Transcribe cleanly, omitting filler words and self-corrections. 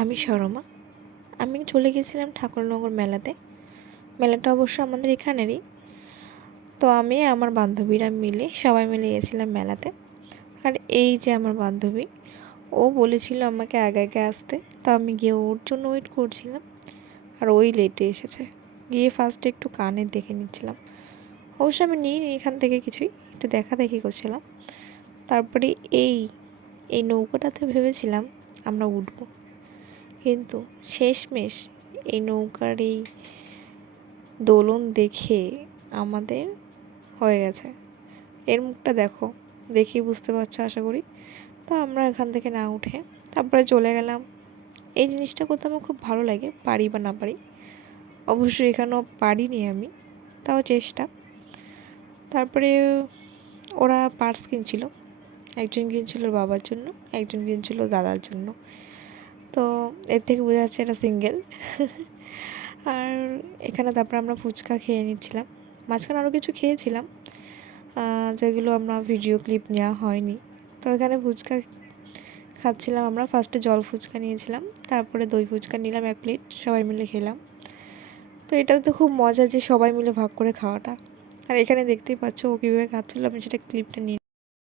আমি সরমা। আমি চলে গেছিলাম ঠাকুরনগর মেলাতে। মেলাটা অবশ্য আমাদের এখানেরই। তো আমি আমার বান্ধবীরা মিলে সবাই মিলে গেছিলাম মেলাতে। আর এই যে আমার বান্ধবী, ও বলেছিল আমাকে আগে আগে আসতে, তো আমি গিয়ে ওর জন্য ওয়েট করছিলাম। আর ওই লেটে এসেছে। গিয়ে ফার্স্টে একটু কানের দেখে নিচ্ছিলাম। অবশ্য আমি নিইনি এখান থেকে কিছুই, একটু দেখা দেখি করছিলাম। তারপরে এই এই নৌকাটাতে ভেবেছিলাম আমরা উঠবো, কিন্তু শেষমেশ এই নৌকার এই দোলন দেখে আমাদের হয়ে গেছে। এর মুখটা দেখো, দেখেই বুঝতে পারছো আশা করি। তো আমরা এখান থেকে না উঠে তারপরে চলে গেলাম। এই জিনিসটা করতে আমার খুব ভালো লাগে, পারি বা না পারি। অবশ্যই এখানেও পারিনি আমি, তাও চেষ্টা। তারপরে ওরা পার্স কিনছিল। একজন কিনছিল বাবার জন্য, একজন কিনছিল দাদার জন্য। তো এর থেকে বোঝা যাচ্ছে এটা সিঙ্গেল। আর এখানে তারপর আমরা ফুচকা খেয়ে নিচ্ছিলাম। মাঝখানে আরও কিছু খেয়েছিলাম, যেগুলো আমরা ভিডিও ক্লিপ নেওয়া হয়নি। তো এখানে ফুচকা খাচ্ছিলাম আমরা। ফার্স্টে জল ফুচকা নিয়েছিলাম, তারপরে দই ফুচকা নিলাম 1 প্লেট, সবাই মিলে খেলাম। তো এটা তো খুব মজা যে সবাই মিলে ভাগ করে খাওয়াটা। আর এখানে দেখতেই পাচ্ছ ও কীভাবে খাচ্ছিলো, আমি সেটা ক্লিপটা নিয়ে